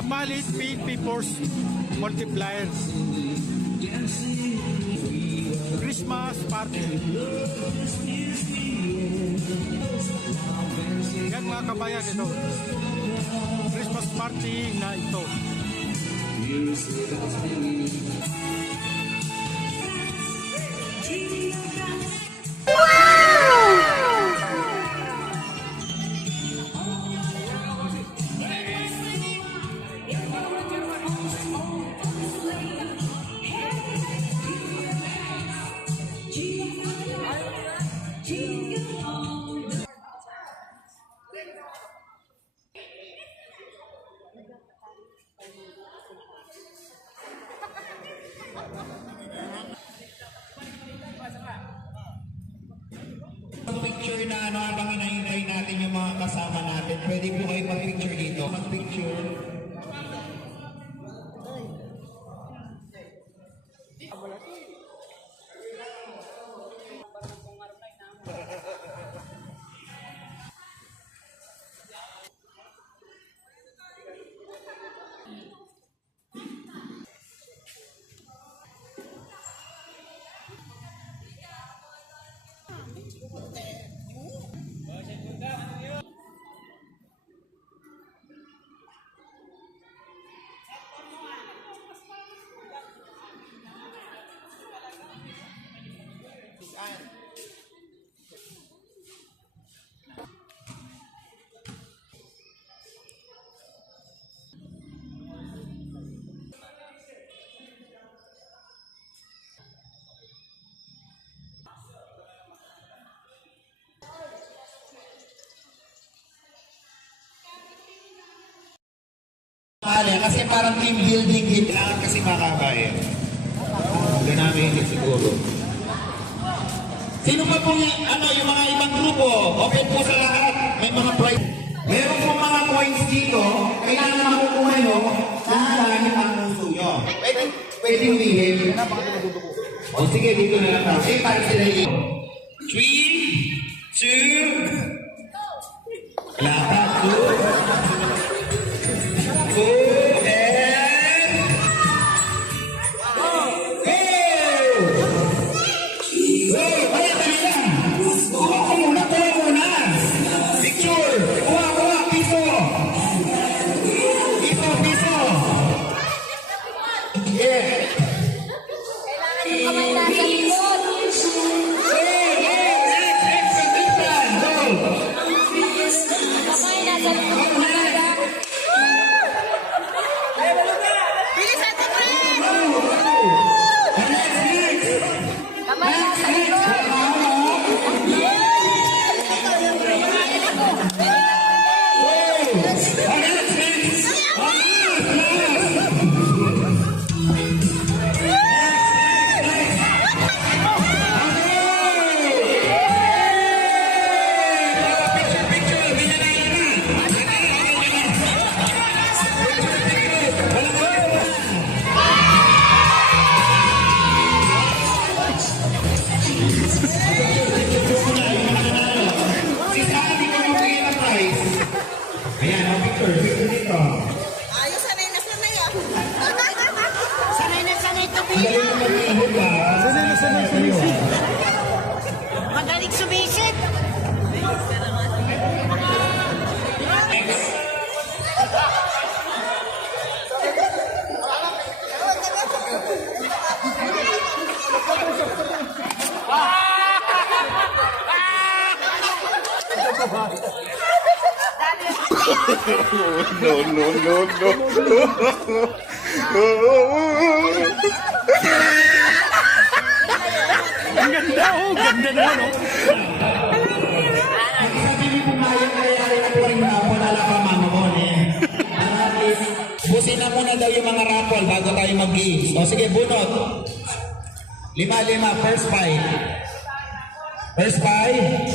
Malit PNP Force Multiplier. Christmas party. Yan mga kabayan, ito. Christmas party na ito. Picture na ano, habang hinahintay natin yung mga kasama natin, pwede po kayo mag-picture dito. Mag-picture. Kasi parang team building din. Kailangan kasi makabayan. Doon namin hindi siguro. Sino pa po yung mga ibang grupo? Open po sa lahat. May mga prize. Meron po mga coins dito. Kailangan makukuha nyo sa langit ang puso nyo. Pwede humihin. O sige, dito na lang. Sige, para sila yun. 3, 2, lahat. 2, magaling sumisit. Ang ganda, oh, ganda naman, oh. Busin na muna daw yung mga raffle bago tayo mag-games. O sige, bunot. 5, first 5. First 5.